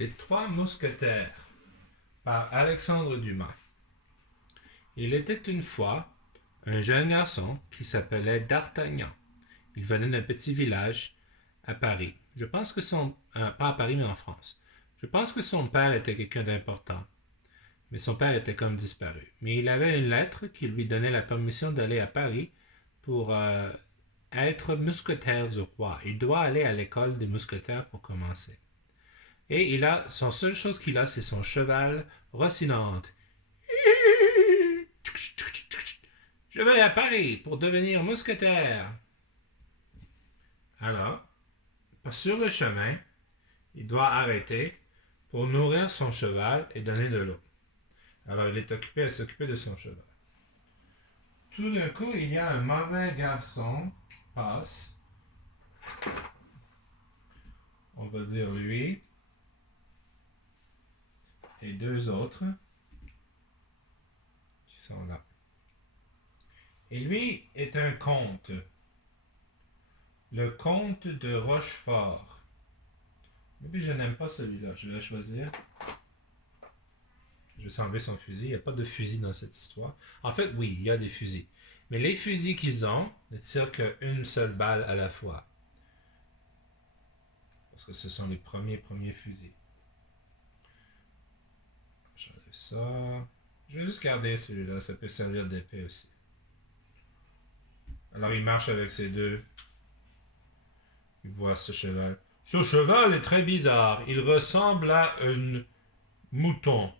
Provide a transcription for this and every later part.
Les Trois Mousquetaires par Alexandre Dumas. Il était une fois un jeune garçon qui s'appelait D'Artagnan. Il venait d'un petit village à Paris. Je pense que pas à Paris, mais en France. Je pense que son père était quelqu'un d'important. Mais son père était comme disparu. Mais il avait une lettre qui lui donnait la permission d'aller à Paris pour être mousquetaire du roi. Il doit aller à l'école des mousquetaires pour commencer. Et son seule chose qu'il a, c'est son cheval Rocinante. Je vais à Paris pour devenir mousquetaire. Alors, sur le chemin, il doit arrêter pour nourrir son cheval et donner de l'eau. Alors, il est occupé à s'occuper de son cheval. Tout d'un coup, il y a un mauvais garçon qui passe. On va dire lui et deux autres qui sont là. Et lui est un comte. Le comte de Rochefort. Mais puis je n'aime pas celui-là. Je vais choisir. Je vais enlever son fusil. Il n'y a pas de fusil dans cette histoire. En fait, oui, il y a des fusils. Mais les fusils qu'ils ont ne tirent qu'une seule balle à la fois. Parce que ce sont les premiers fusils. J'enlève ça. Je vais juste garder celui-là. Ça peut servir d'épée aussi. Alors il marche avec ses deux. Il voit ce cheval. Ce cheval est très bizarre. Il ressemble à un mouton.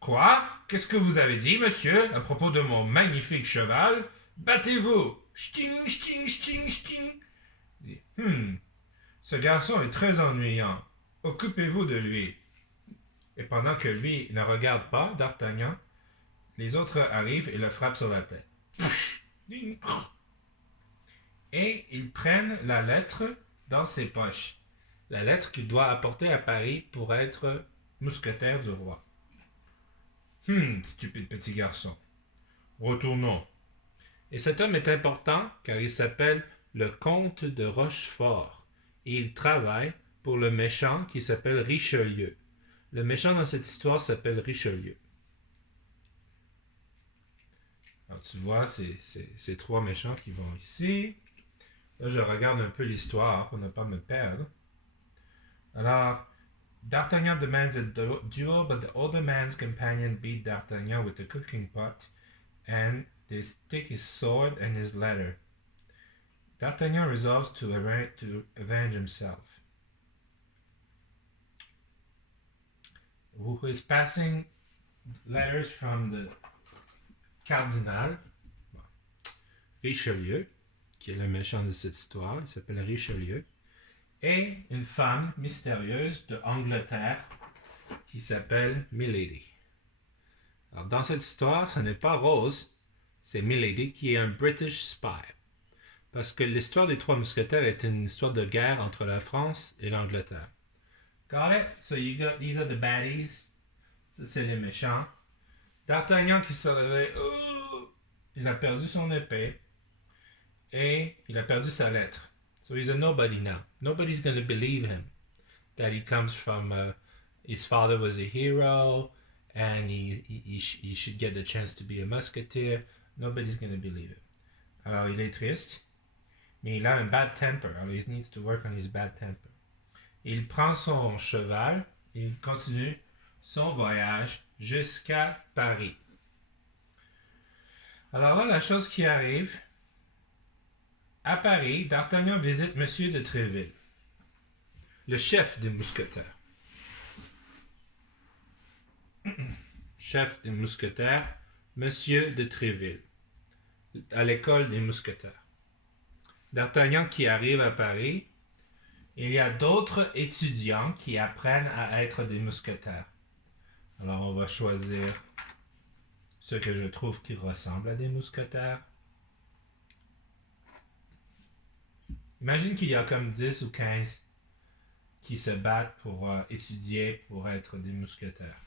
Quoi? Qu'est-ce que vous avez dit, monsieur, à propos de mon magnifique cheval? Battez-vous! Sting, sting, sting, sting. Ce garçon est très ennuyant. Occupez-vous de lui. Et pendant que lui ne regarde pas D'Artagnan, les autres arrivent et le frappent sur la tête. Et ils prennent la lettre dans ses poches. La lettre qu'il doit apporter à Paris pour être mousquetaire du roi. Stupide petit garçon. Retournons. Et cet homme est important car il s'appelle le comte de Rochefort. Et il travaille pour le méchant qui s'appelle Richelieu. Le méchant dans cette histoire s'appelle Richelieu. Alors tu vois, c'est trois méchants qui vont ici. Là, je regarde un peu l'histoire pour ne pas me perdre. Alors, D'Artagnan demands a duel, but the older man's companion beat D'Artagnan with the cooking pot, and they take his sword and his letter. D'Artagnan resolves to avenge himself. Who is passing letters from the cardinal, Richelieu, qui est le méchant de cette histoire, il s'appelle Richelieu, et une femme mystérieuse de Angleterre qui s'appelle Milady. Alors, dans cette histoire, ce n'est pas Rose, c'est Milady qui est un British spy. Parce que l'histoire des Trois Mousquetaires est une histoire de guerre entre la France et l'Angleterre. Got it? So these are the baddies. Ça, c'est les méchants. D'Artagnan qui se réveille. Il a perdu son épée. Et il a perdu sa lettre. So he's a nobody now. Nobody's going to believe him. That he comes from, his father was a hero, and he should get the chance to be a musketeer. Nobody's going to believe him. Alors il est triste, mais il a un bad temper. Alors he needs to work on his bad temper. Il prend son cheval et il continue son voyage jusqu'à Paris. Alors là, la chose qui arrive, à Paris, D'Artagnan visite Monsieur de Tréville, le chef des mousquetaires. Chef des mousquetaires, Monsieur de Tréville, à l'école des mousquetaires. D'Artagnan qui arrive à Paris, il y a d'autres étudiants qui apprennent à être des mousquetaires. Alors on va choisir ceux que je trouve qui ressemblent à des mousquetaires. Imagine qu'il y a comme 10 ou 15 qui se battent pour étudier pour être des mousquetaires.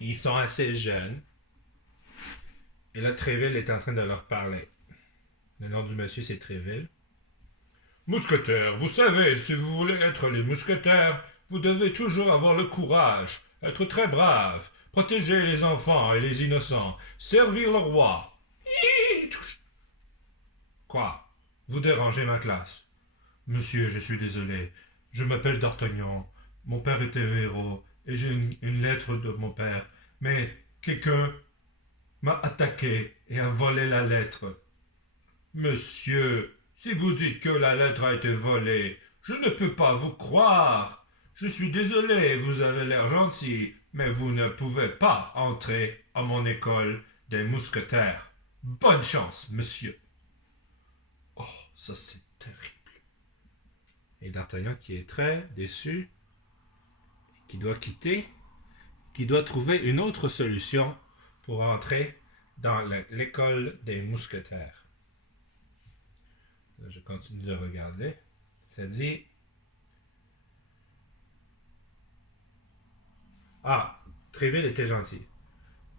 Ils sont assez jeunes. Et là, Tréville est en train de leur parler. Le nom du monsieur, c'est Tréville. Mousquetaires, vous savez, si vous voulez être les mousquetaires, vous devez toujours avoir le courage, être très brave, protéger les enfants et les innocents, servir le roi. Quoi? Vous dérangez ma classe. Monsieur, je suis désolé. Je m'appelle D'Artagnan. Mon père était un héros et j'ai une lettre de mon père. Mais quelqu'un m'a attaqué et a volé la lettre. Monsieur, si vous dites que la lettre a été volée, je ne peux pas vous croire. Je suis désolé, vous avez l'air gentil, mais vous ne pouvez pas entrer à mon école des mousquetaires. Bonne chance, monsieur. Oh, ça c'est terrible. Et D'Artagnan qui est très déçu, qui doit quitter, qui doit trouver une autre solution pour entrer dans l'école des mousquetaires. Je continue de regarder. Ça dit... Ah, Tréville était gentil.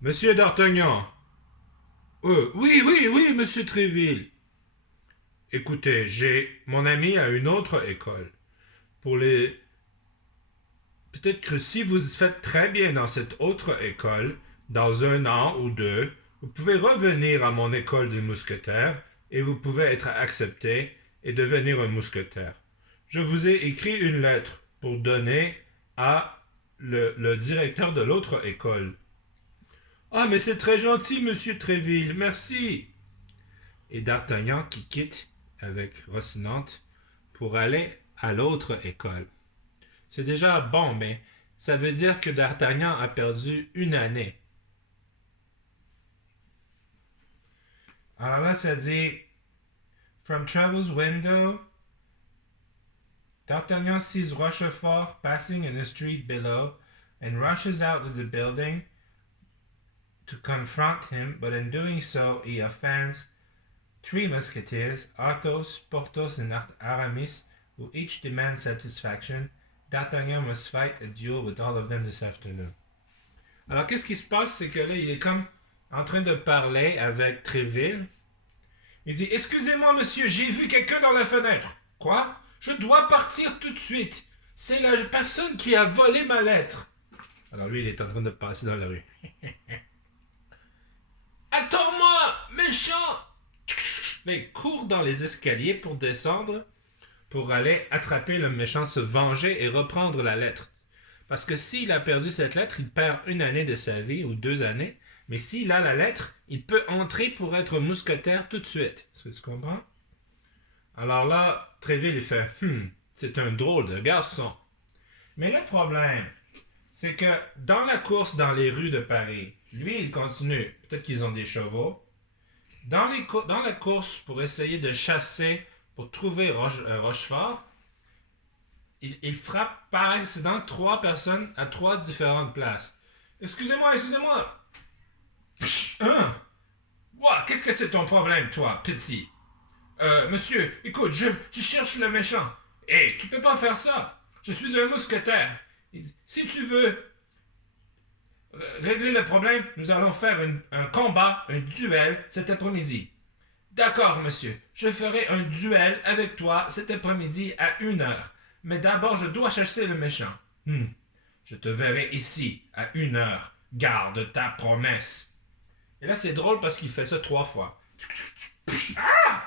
Monsieur D'Artagnan. Oui, monsieur Tréville. Écoutez, mon ami a une autre école. Peut-être que si vous faites très bien dans cette autre école, dans 1 an ou 2, vous pouvez revenir à mon école de mousquetaires et vous pouvez être accepté et devenir un mousquetaire. Je vous ai écrit une lettre pour donner à le directeur de l'autre école. Ah, mais c'est très gentil, monsieur Tréville, merci. Et D'Artagnan qui quitte avec Rocinante pour aller à l'autre école. C'est déjà bon, mais ça veut dire que D'Artagnan a perdu 1 année. Alors là, ça dit From Travel's window, D'Artagnan sees Rochefort passing in the street below and rushes out of the building to confront him, but in doing so, he offends 3 musketeers, Athos, Porthos, and Aramis, who each demand satisfaction. D'Artagnan must fight a duel with all of them this afternoon. Alors, qu'est-ce qui se passe? C'est que là, il est comme en train de parler avec Tréville. Il dit, excusez-moi, monsieur, j'ai vu quelqu'un dans la fenêtre. Quoi? Je dois partir tout de suite. C'est la personne qui a volé ma lettre. Alors, lui, il est en train de passer dans la rue. Attends-moi, méchant! Mais il court dans les escaliers pour descendre, pour aller attraper le méchant, se venger et reprendre la lettre. Parce que s'il a perdu cette lettre, il perd 1 année de sa vie ou 2 années. Mais s'il a la lettre, il peut entrer pour être mousquetaire tout de suite. Est-ce que tu comprends? Alors là, Tréville, il fait « c'est un drôle de garçon. » Mais le problème, c'est que dans la course dans les rues de Paris, lui, il continue. Peut-être qu'ils ont des chevaux. Dans la course pour essayer de chasser, pour trouver Rochefort, il frappe par accident 3 personnes à 3 différentes places. Excusez-moi. Wow, qu'est-ce que c'est ton problème, toi, petit? Monsieur, écoute, je cherche le méchant. Hé, tu peux pas faire ça. Je suis un mousquetaire. Si tu veux régler le problème, nous allons faire un combat, un duel cet après-midi. D'accord, monsieur. Je ferai un duel avec toi cet après-midi à 1h. Mais d'abord, je dois chasser le méchant. Je te verrai ici à 1h. Garde ta promesse. Et là, c'est drôle parce qu'il fait ça 3 fois. Ah!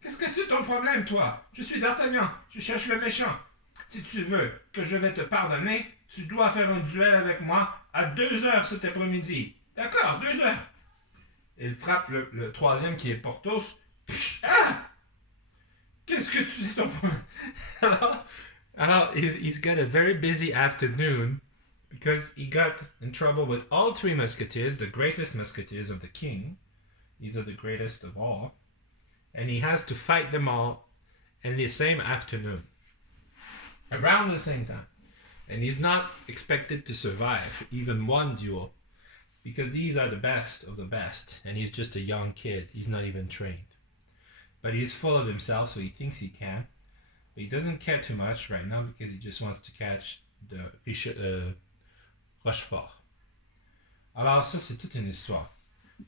Qu'est-ce que c'est ton problème, toi? Je suis D'Artagnan. Je cherche le méchant. Si tu veux que je vais te pardonner, tu dois faire un duel avec moi à 2h cet après-midi. D'accord, 2h. Il frappe le troisième qui est Porthos. Ah! Qu'est-ce que tu sais ton problème? alors he's got a very busy afternoon because he got in trouble with all 3 musketeers, the greatest musketeers of the king. These are the greatest of all. And he has to fight them all in the same afternoon. Around the same time. And he's not expected to survive even one duel because these are the best of the best. And he's just a young kid. He's not even trained. But he's full of himself, so he thinks he can. But he doesn't care too much right now because he just wants to catch the Rochefort. Alors ça, c'est toute une histoire.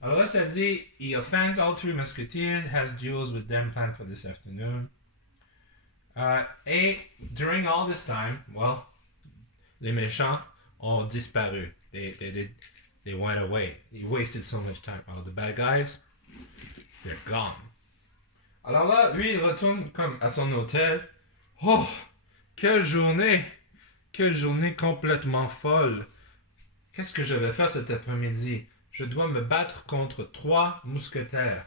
Alors là, ça dit, he offends all 3 musketeers, has duels with them planned for this afternoon. Et during all this time, well, les méchants ont disparu. They went away. He wasted so much time. Alors, the bad guys, they're gone. Alors là, lui, il retourne comme à son hôtel. Oh, quelle journée! Quelle journée complètement folle! Qu'est-ce que je vais faire cet après-midi? Je dois me battre contre 3 mousquetaires.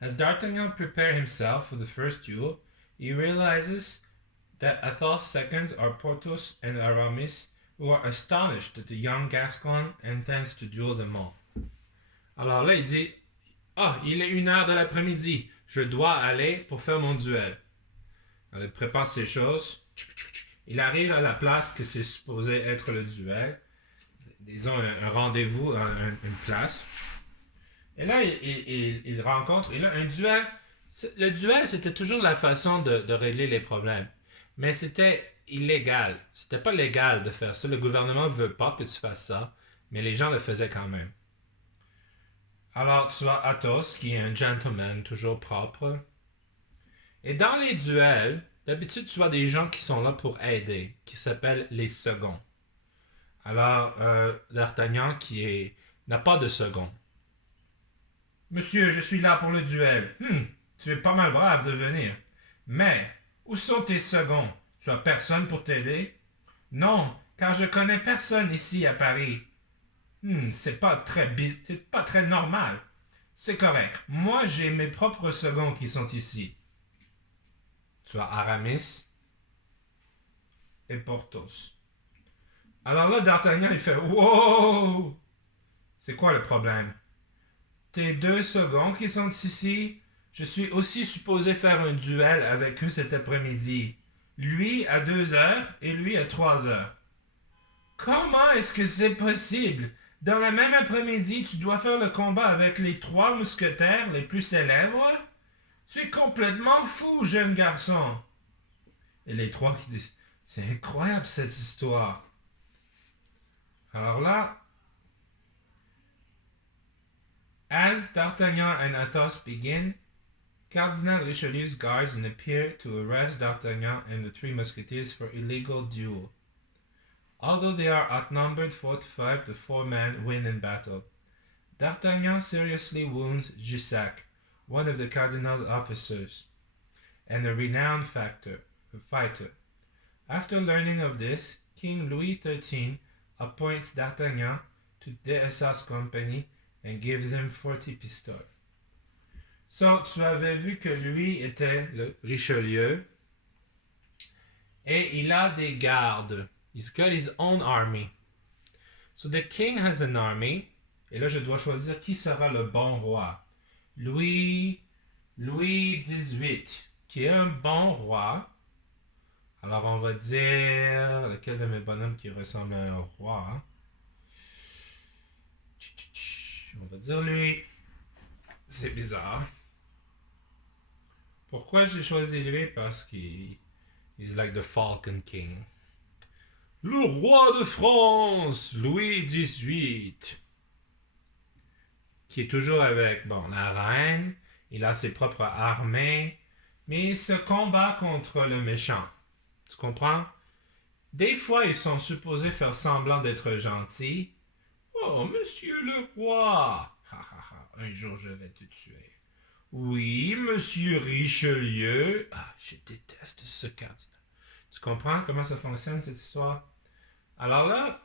As D'Artagnan prepared himself for the first duel, he realizes that Athos' seconds are Porthos and Aramis, who are astonished that the young Gascon intends to duel them all. Alors là, il dit, il est 1h de l'après-midi. Je dois aller pour faire mon duel. Alors, il prépare ses choses. Il arrive à la place que c'est supposé être le duel. Disons un rendez-vous, une place. Et là, il rencontre. Et là, un duel. Le duel, c'était toujours la façon de régler les problèmes. Mais c'était illégal. C'était pas légal de faire ça. Le gouvernement veut pas que tu fasses ça. Mais les gens le faisaient quand même. Alors, tu as Athos, qui est un gentleman, toujours propre. Et dans les duels, d'habitude, tu as des gens qui sont là pour aider, qui s'appellent les seconds. Alors, D'Artagnan, n'a pas de second. Monsieur, je suis là pour le duel. Tu es pas mal brave de venir. Mais, où sont tes seconds? Tu as personne pour t'aider? Non, car je connais personne ici à Paris. C'est pas très normal. C'est correct. Moi, j'ai mes propres seconds qui sont ici. Tu as Aramis et Porthos. Alors là, D'Artagnan, il fait « Wow! C'est quoi le problème? Tes 2 seconds qui sont ici, je suis aussi supposé faire un duel avec eux cet après-midi. Lui à 2h et lui à 3h. Comment est-ce que c'est possible? Dans la même après-midi, tu dois faire le combat avec les 3 mousquetaires les plus célèbres? Tu es complètement fou, jeune garçon. » Et les 3 qui disent « C'est incroyable cette histoire. » Alors là, as D'Artagnan and Athos begin, Cardinal Richelieu's guards appear to arrest D'Artagnan and the 3 musketeers for illegal duel. Although they are outnumbered 4-5, the 4 men win in battle. D'Artagnan seriously wounds Jussac, one of the Cardinal's officers, and a renowned fighter. After learning of this, King Louis XIII appoints D'Artagnan to Dessessart's company and gives him 40 pistoles. So, tu avais vu que lui était le Richelieu et il a des gardes. He's got his own army. So the king has an army. Et là, je dois choisir qui sera le bon roi. Louis XVIII, qui est un bon roi. Alors, on va dire lequel de mes bonhommes qui ressemble à un roi. Hein? On va dire lui. C'est bizarre. Pourquoi j'ai choisi lui? Parce qu'il is like the Falcon King. Le roi de France, Louis XVIII, qui est toujours avec la reine. Il a ses propres armées, mais il se combat contre le méchant. Tu comprends? Des fois, ils sont supposés faire semblant d'être gentils. Oh, monsieur le roi! Un jour, je vais te tuer. Oui, monsieur Richelieu. Je déteste ce cardinal. Tu comprends comment ça fonctionne, cette histoire? Alors là,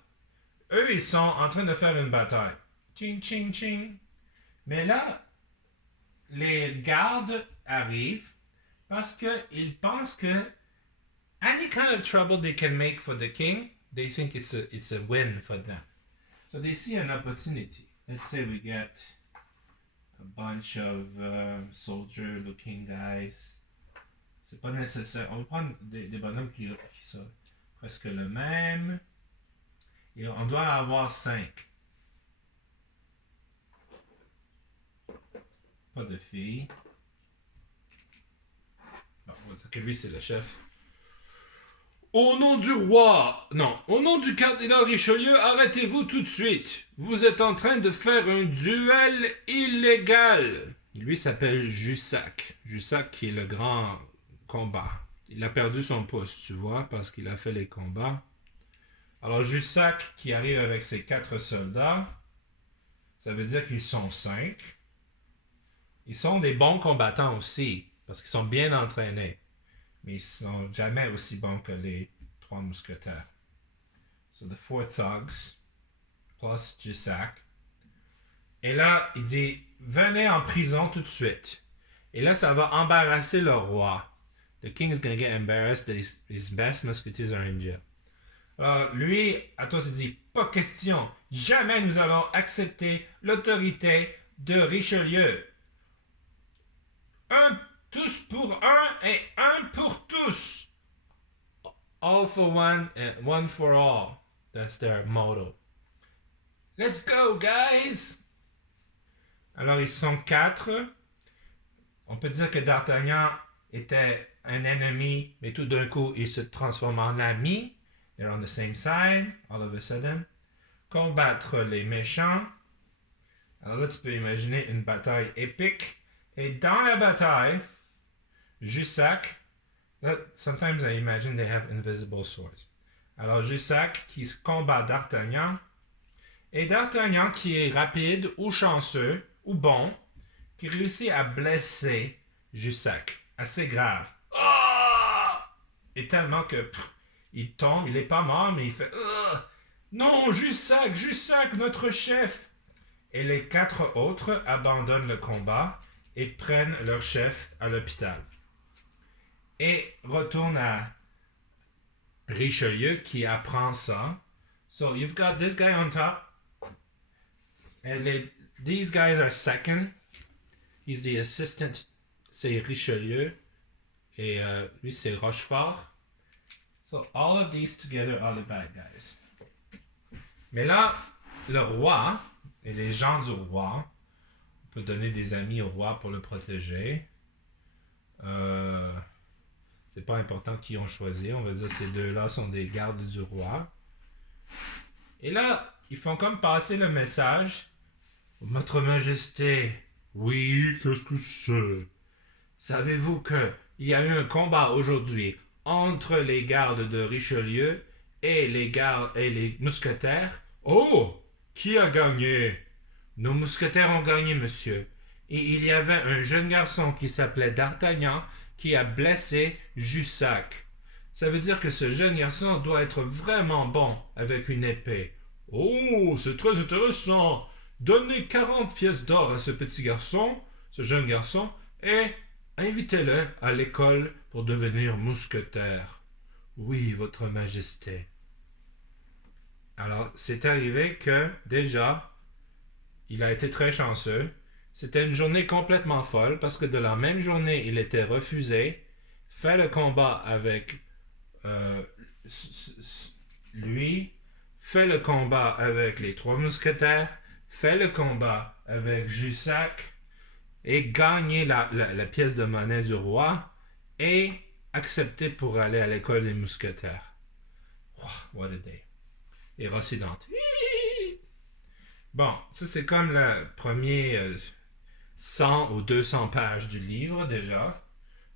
eux, ils sont en train de faire une bataille. Ching, ching, ching. Mais là, les gardes arrivent parce qu'ils pensent que any kind of trouble they can make for the king, they think it's a win for them. So they see an opportunity. Let's say we get a bunch of soldier-looking guys. C'est pas nécessaire. On va prendre des bonhommes qui sont presque le même. Et on doit avoir 5. Pas de filles. Bon, on va dire que lui, c'est le chef. Au nom du roi, non, au nom du cardinal Richelieu, arrêtez-vous tout de suite. Vous êtes en train de faire un duel illégal. Lui s'appelle Jussac. Jussac qui est le grand combat. il a perdu son poste, tu vois, parce qu'il a fait les combats. Alors Jussac qui arrive avec ses 4 soldats, ça veut dire qu'ils sont 5. Ils sont des bons combattants aussi, parce qu'ils sont bien entraînés. Mais ils sont jamais aussi bons que les 3 mousquetaires. So the 4 thugs, plus Jussac. Et là, il dit, venez en prison tout de suite. Et là, ça va embarrasser le roi. The king is gonna get embarrassed that his best musketeers are in jail. Alors, lui, Athos se dit, pas question, jamais nous allons accepter l'autorité de Richelieu. Un tous pour un et un pour tous. All for one and one for all. That's their motto. Let's go, guys! Alors, ils sont 4. On peut dire que D'Artagnan était un ennemi, mais tout d'un coup, il se transforme en ami. They're on the same side, all of a sudden. Combattre les méchants. Alors là, tu peux imaginer une bataille épique. Et dans la bataille, Jussac, sometimes I imagine they have invisible swords. Alors Jussac qui combat D'Artagnan. Et D'Artagnan qui est rapide ou chanceux ou bon, qui réussit à blesser Jussac. Assez grave. Oh! Et tellement que il tombe, il n'est pas mort, mais il fait non, Jussac, notre chef. Et les 4 autres abandonnent le combat et prennent leur chef à l'hôpital. Et retournent à Richelieu qui apprend ça. So you've got this guy on top. And these guys are second. He's the assistant. C'est Richelieu. Et lui, c'est Rochefort. So all of these together are the bad guys. Mais là, le roi et les gens du roi, on peut donner des amis au roi pour le protéger. C'est pas important qui ont choisi. On va dire que ces deux-là sont des gardes du roi. Et là, ils font comme passer le message. Votre Majesté, oui, qu'est-ce que c'est? Savez-vous qu'il y a eu un combat aujourd'hui entre les gardes de Richelieu et les mousquetaires? Oh! Qui a gagné? Nos mousquetaires ont gagné, monsieur. Et il y avait un jeune garçon qui s'appelait D'Artagnan qui a blessé Jussac. Ça veut dire que ce jeune garçon doit être vraiment bon avec une épée. Oh, c'est très intéressant. Donnez 40 pièces d'or à ce petit garçon, ce jeune garçon, et invitez-le à l'école pour devenir mousquetaire. Oui, votre majesté. Alors, c'est arrivé que, déjà, il a été très chanceux. C'était une journée complètement folle parce que de la même journée, il était refusé, fait le combat avec lui, fait le combat avec les 3 mousquetaires, fait le combat avec Jussac et gagné la pièce de monnaie du roi et accepté pour aller à l'école des mousquetaires. Wow, what a day. Et Rossinante. Bon, ça c'est comme le premier 100 ou 200 pages du livre déjà.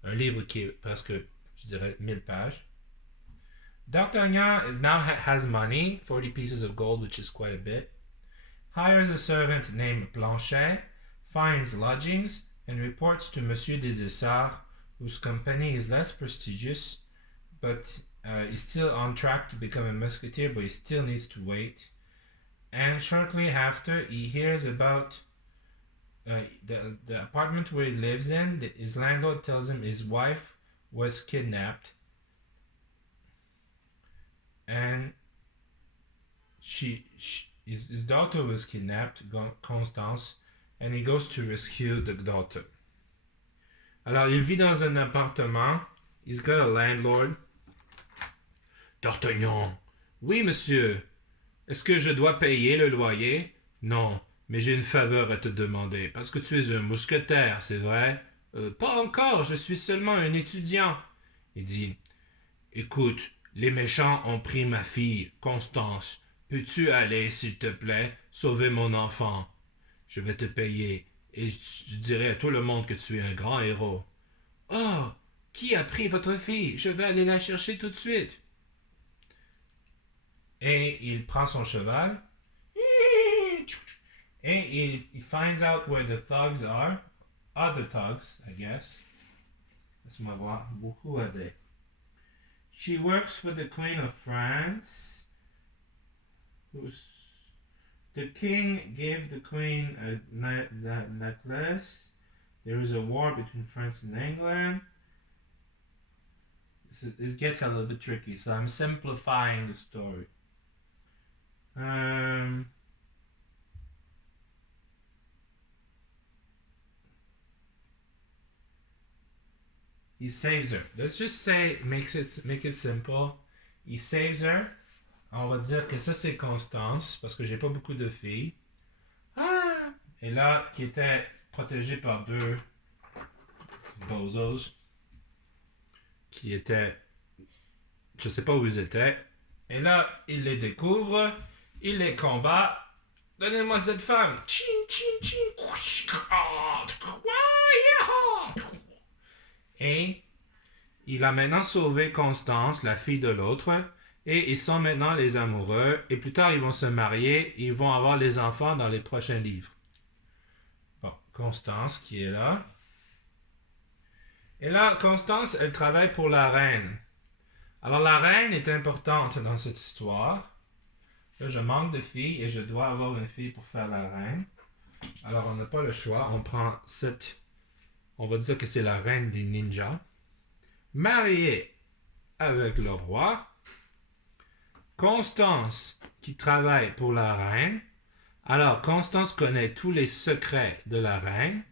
Un livre qui est presque, je dirais, 1000 pages. D'Artagnan now has money, 40 pieces of gold, which is quite a bit. Hires a servant named Planchet, finds lodgings, and reports to Monsieur des Essarts, whose company is less prestigious, but is still on track to become a musketeer, but he still needs to wait. And shortly after, he hears about the apartment where he lives in. His landlord tells him his wife was kidnapped, and his daughter was kidnapped, Constance, and he goes to rescue the daughter. Alors, il vit dans un appartement. He's got a landlord. D'Artagnan. Oui, monsieur. Est-ce que je dois payer le loyer? Non, mais j'ai une faveur à te demander, parce que tu es un mousquetaire, c'est vrai? Pas encore, je suis seulement un étudiant. Il dit, écoute, les méchants ont pris ma fille, Constance. Peux-tu aller, s'il te plaît, sauver mon enfant? Je vais te payer, et je dirai à tout le monde que tu es un grand héros. Oh, Qui a pris votre fille? Je vais aller la chercher tout de suite. Et il prend son cheval. Et il finds out where the thugs are. Other thugs, I guess. Laisse-moi voir. Beaucoup à des. She works for the Queen of France. The king gave the queen a necklace. There is a war between France and England. This gets a little bit tricky, so I'm simplifying the story. He saves her. Let's just say, make it simple. He saves her. On va dire que ça c'est Constance, parce que j'ai pas beaucoup de filles. Ah! Et là, qui était protégée par deux bozos, qui étaient, je sais pas où ils étaient. Et là, il les découvre, il les combat. Donnez-moi cette femme. Chin, chin, chin. Et il a maintenant sauvé Constance, la fille de l'autre, et ils sont maintenant les amoureux, et plus tard ils vont se marier, ils vont avoir les enfants dans les prochains livres. Bon, Constance qui est là. Et là, Constance, elle travaille pour la reine. Alors la reine est importante dans cette histoire. Là, je manque de filles et je dois avoir une fille pour faire la reine. Alors on n'a pas le choix, on prend cette... On va dire que c'est la reine des ninjas. Mariée avec le roi. Constance qui travaille pour la reine. Alors Constance connaît tous les secrets de la reine.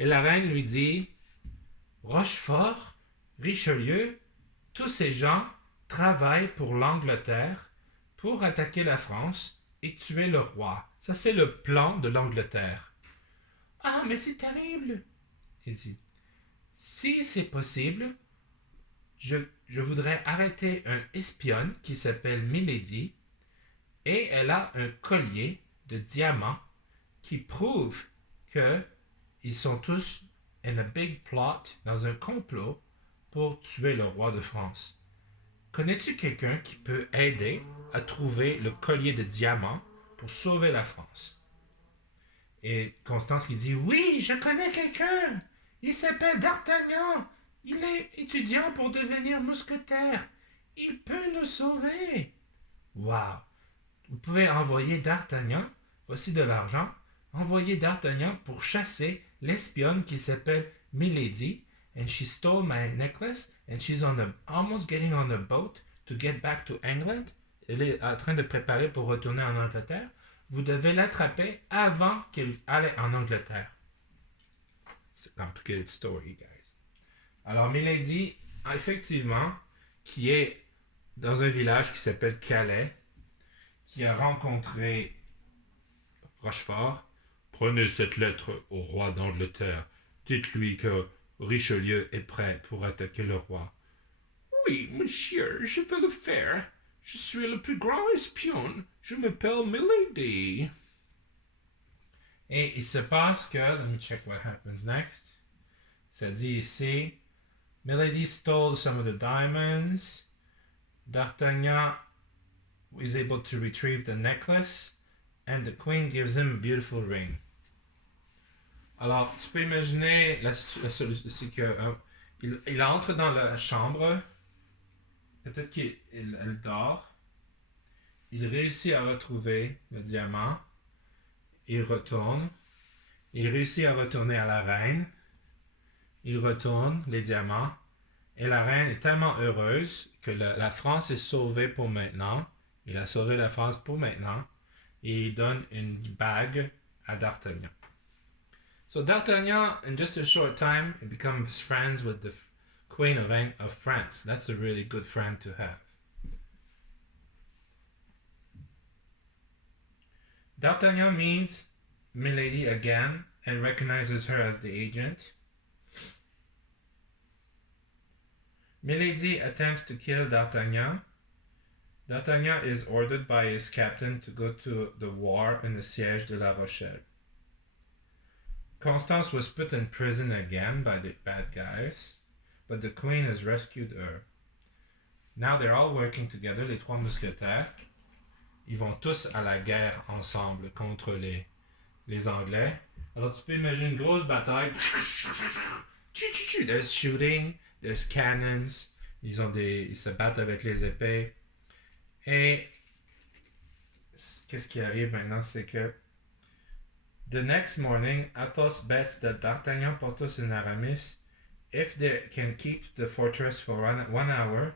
Et la reine lui dit, Rochefort, Richelieu, tous ces gens travaillent pour l'Angleterre pour attaquer la France et tuer le roi. Ça, c'est le plan de l'Angleterre. Ah, mais c'est terrible. Il dit, si c'est possible, je voudrais arrêter un espionne qui s'appelle Milady et elle a un collier de diamants qui prouve qu'ils sont tous in a big plot, dans un complot pour tuer le roi de France. Connais-tu quelqu'un qui peut aider à trouver le collier de diamants pour sauver la France? Et Constance qui dit, oui, je connais quelqu'un. Il s'appelle D'Artagnan. Il est étudiant pour devenir mousquetaire. Il peut nous sauver. Wow. Vous pouvez envoyer D'Artagnan. Voici de l'argent. Envoyez D'Artagnan pour chasser l'espionne qui s'appelle Milady. And she stole my necklace. And she's almost getting on a boat to get back to England. Elle est en train de préparer pour retourner en Angleterre. Vous devez l'attraper avant qu'elle aille en Angleterre. C'est a complicated story, guys. Alors, Milady, effectivement, qui est dans un village qui s'appelle Calais, qui a rencontré Rochefort. Prenez cette lettre au roi d'Angleterre. Dites-lui que Richelieu est prêt pour attaquer le roi. Oui, monsieur, je vais le faire. Je suis le plus grand espion. Je m'appelle Milady. Et il se passe que, let me check what happens next. Ça dit ici, Milady stole some of the diamonds. D'Artagnan is able to retrieve the necklace. And the queen gives him a beautiful ring. Alors, tu peux imaginer la solution, c'est que il entre dans la chambre. Peut-être qu'elle dort. Il réussit à retrouver le diamant. Il retourne. Il réussit à retourner à la reine. Il retourne les diamants. Et la reine est tellement heureuse que la France est sauvée pour maintenant. Il a sauvé la France pour maintenant. Et il donne une bague à D'Artagnan. So D'Artagnan, in just a short time, he becomes friends with the Queen of France. That's a really good friend to have. D'Artagnan meets Milady again and recognizes her as the agent. Milady attempts to kill D'Artagnan. D'Artagnan is ordered by his captain to go to the war in the siege de La Rochelle. Constance was put in prison again by the bad guys, but the queen has rescued her. Now they're all working together, les trois mousquetaires. Ils vont tous à la guerre ensemble contre les Anglais. Alors tu peux imaginer une grosse bataille. There's shooting, there's cannons. Ils se battent avec les épées. Et qu'est-ce qui arrive maintenant, c'est que the next morning, Athos bets that D'Artagnan, Porthos, and Aramis, if they can keep the fortress for 1 hour,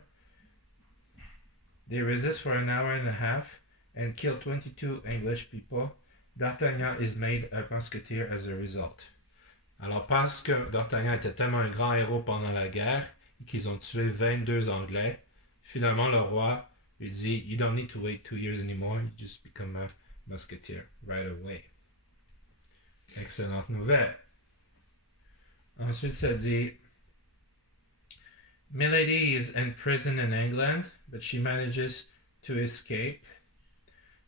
they resist for an hour and a half and kill 22 English people. D'Artagnan is made a musketeer as a result. Alors, parce que D'Artagnan était tellement un grand héros pendant la guerre et qu'ils ont tué 22 Anglais, finalement le roi lui dit, you don't need to wait 2 years anymore, you just become a musketeer right away. Excellente nouvelle. Ensuite, ça dit, Milady is in prison in England, but she manages to escape.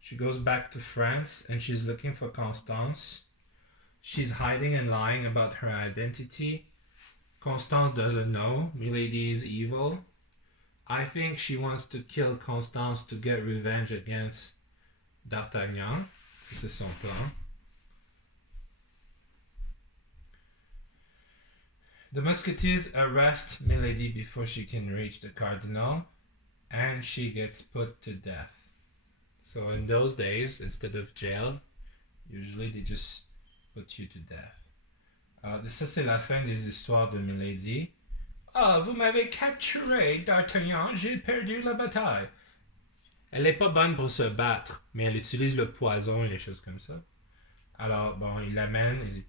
She goes back to France and she's looking for Constance. She's hiding and lying about her identity. Constance doesn't know. Milady is evil. I think she wants to kill Constance to get revenge against D'Artagnan. C'est son plan. The Musketeers arrest Milady before she can reach the Cardinal, and she gets put to death. So in those days, instead of jail, usually they just put you to death. Ça, c'est la fin des histoires de Milady. Ah, vous m'avez capturé, D'Artagnan, j'ai perdu la bataille. Elle n'est pas bonne pour se battre, mais elle utilise le poison et les choses comme ça. Alors, bon, il l'amène, il dit,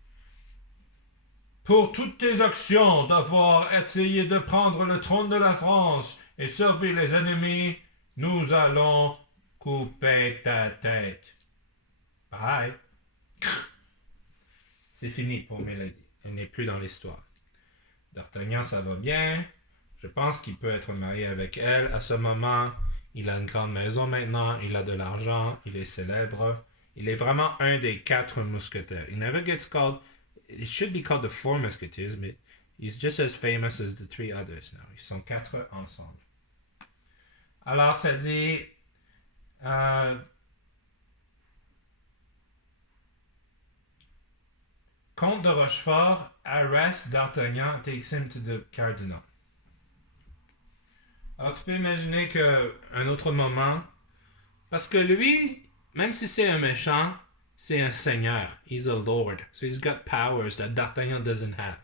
pour toutes tes actions d'avoir essayé de prendre le trône de la France et servir les ennemis, nous allons couper ta tête. Bye. C'est fini pour Milady. Elle n'est plus dans l'histoire. D'Artagnan, ça va bien. Je pense qu'il peut être marié avec elle. À ce moment, il a une grande maison maintenant. Il a de l'argent. Il est célèbre. Il est vraiment un des 4 mousquetaires. He never gets called... It should be called the 4 Musketeers, but he's just as famous as the 3 others now. Ils sont 4 ensemble. Alors, ça dit... Comte de Rochefort arrest D'Artagnan, takes him to the Cardinal. Alors, tu peux imaginer qu'un autre moment... Parce que lui, même si c'est un méchant... C'est un seigneur. He's a lord. So he's got powers that D'Artagnan doesn't have.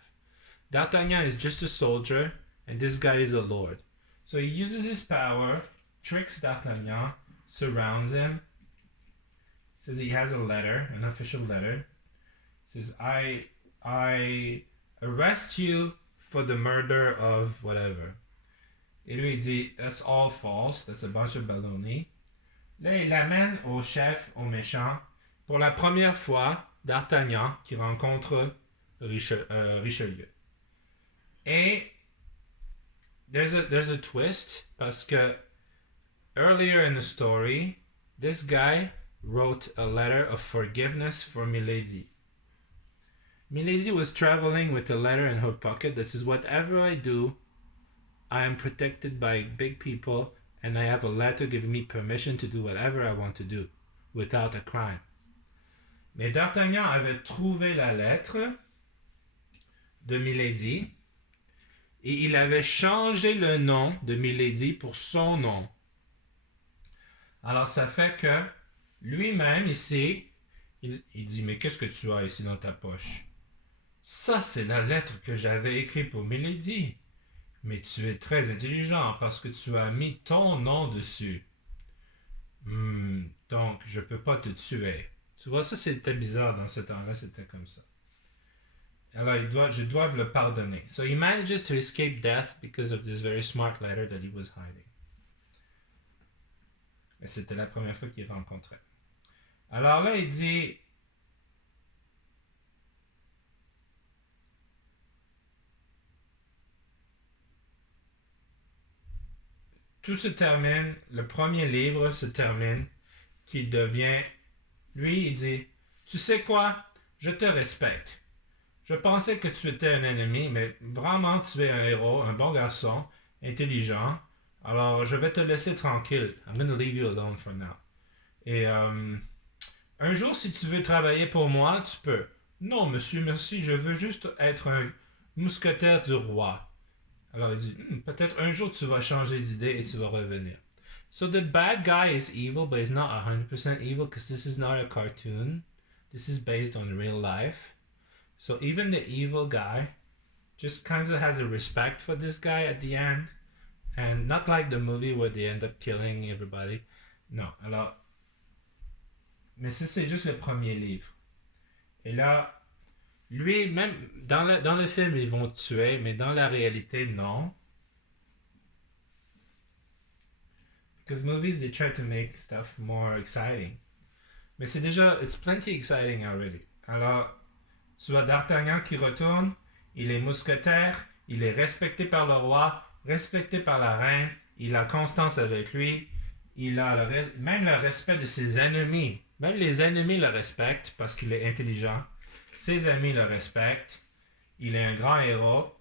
D'Artagnan is just a soldier, and this guy is a lord. So he uses his power, tricks D'Artagnan, surrounds him, says he has a letter, an official letter. Says, I arrest you for the murder of whatever. Et lui, il dit, that's all false. That's a bunch of baloney. Là, il l'amène au chef, au méchant. Pour la première fois, D'Artagnan qui rencontre Richelieu. Et there's a twist parce que earlier in the story, this guy wrote a letter of forgiveness for Milady. Milady was traveling with a letter in her pocket that says, whatever I do, I am protected by big people and I have a letter giving me permission to do whatever I want to do without a crime. Mais D'Artagnan avait trouvé la lettre de Milady et il avait changé le nom de Milady pour son nom. Alors ça fait que lui-même ici, il dit, mais qu'est-ce que tu as ici dans ta poche? Ça, c'est la lettre que j'avais écrite pour Milady. Mais tu es très intelligent parce que tu as mis ton nom dessus. Donc, je ne peux pas te tuer. Tu vois, ça c'était bizarre dans ce temps-là, c'était comme ça. Alors, je dois le pardonner. So he manages to escape death because of this very smart letter that he was hiding. Et c'était la première fois qu'il rencontrait. Alors là, il dit... Tout se termine, le premier livre se termine, qu'il devient... Lui, il dit, tu sais quoi, je te respecte. Je pensais que tu étais un ennemi, mais vraiment tu es un héros, un bon garçon, intelligent. Alors je vais te laisser tranquille. I'm gonna leave you alone for now. Et un jour, si tu veux travailler pour moi, tu peux. Non, monsieur, merci, je veux juste être un mousquetaire du roi. Alors il dit, peut-être un jour tu vas changer d'idée et tu vas revenir. So the bad guy is evil, but he's not 100% evil because this is not a cartoon. This is based on real life. So even the evil guy just kind of has a respect for this guy at the end. And not like the movie where they end up killing everybody. Non, alors. Mais ça, c'est juste le premier livre. Et là, lui, même dans le film, ils vont tuer, mais dans la réalité, non. Because movies, they try to make stuff more exciting. Mais c'est déjà, it's plenty exciting already. Alors, tu as D'Artagnan qui retourne, il est mousquetaire, il est respecté par le roi, respecté par la reine, il a constance avec lui, il a même le respect de ses ennemis. Même les ennemis le respectent parce qu'il est intelligent. Ses amis le respectent. Il est un grand héros.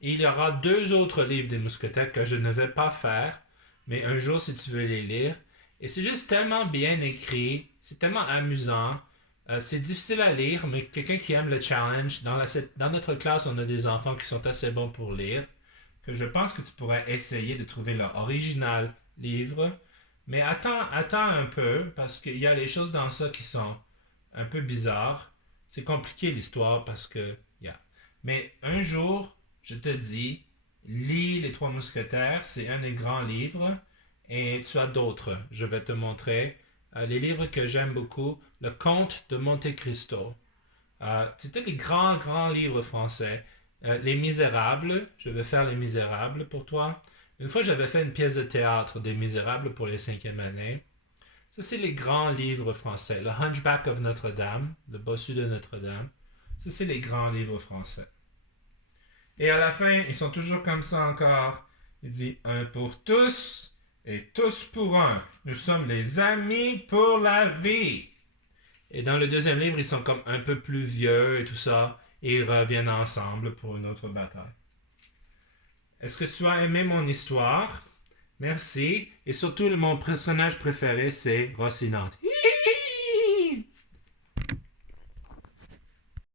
Et il y aura 2 autres livres des mousquetaires que je ne vais pas faire, mais un jour si tu veux les lire. Et c'est juste tellement bien écrit, c'est tellement amusant. C'est difficile à lire, mais quelqu'un qui aime le challenge, dans notre classe, on a des enfants qui sont assez bons pour lire, que je pense que tu pourrais essayer de trouver leur original livre. Mais attends un peu, parce qu'il y a des choses dans ça qui sont un peu bizarres. C'est compliqué l'histoire parce que... Yeah. Mais un jour, je te dis, lis Les Trois Mousquetaires, c'est un des grands livres. Et tu as d'autres, je vais te montrer. Les livres que j'aime beaucoup, Le Comte de Monte Cristo. C'était des grands livres français. Les Misérables, je vais faire Les Misérables pour toi. Une fois, j'avais fait une pièce de théâtre des Misérables pour les 5e années. Ça, c'est les grands livres français. Le Hunchback of Notre-Dame, Le Bossu de Notre-Dame. Ça, c'est les grands livres français. Et à la fin, ils sont toujours comme ça encore. Il dit « Un pour tous et tous pour un. Nous sommes les amis pour la vie. » Et dans le deuxième livre, ils sont comme un peu plus vieux et tout ça. Et ils reviennent ensemble pour une autre bataille. Est-ce que tu as aimé mon histoire? Merci. Et surtout, mon personnage préféré, c'est Rocinante.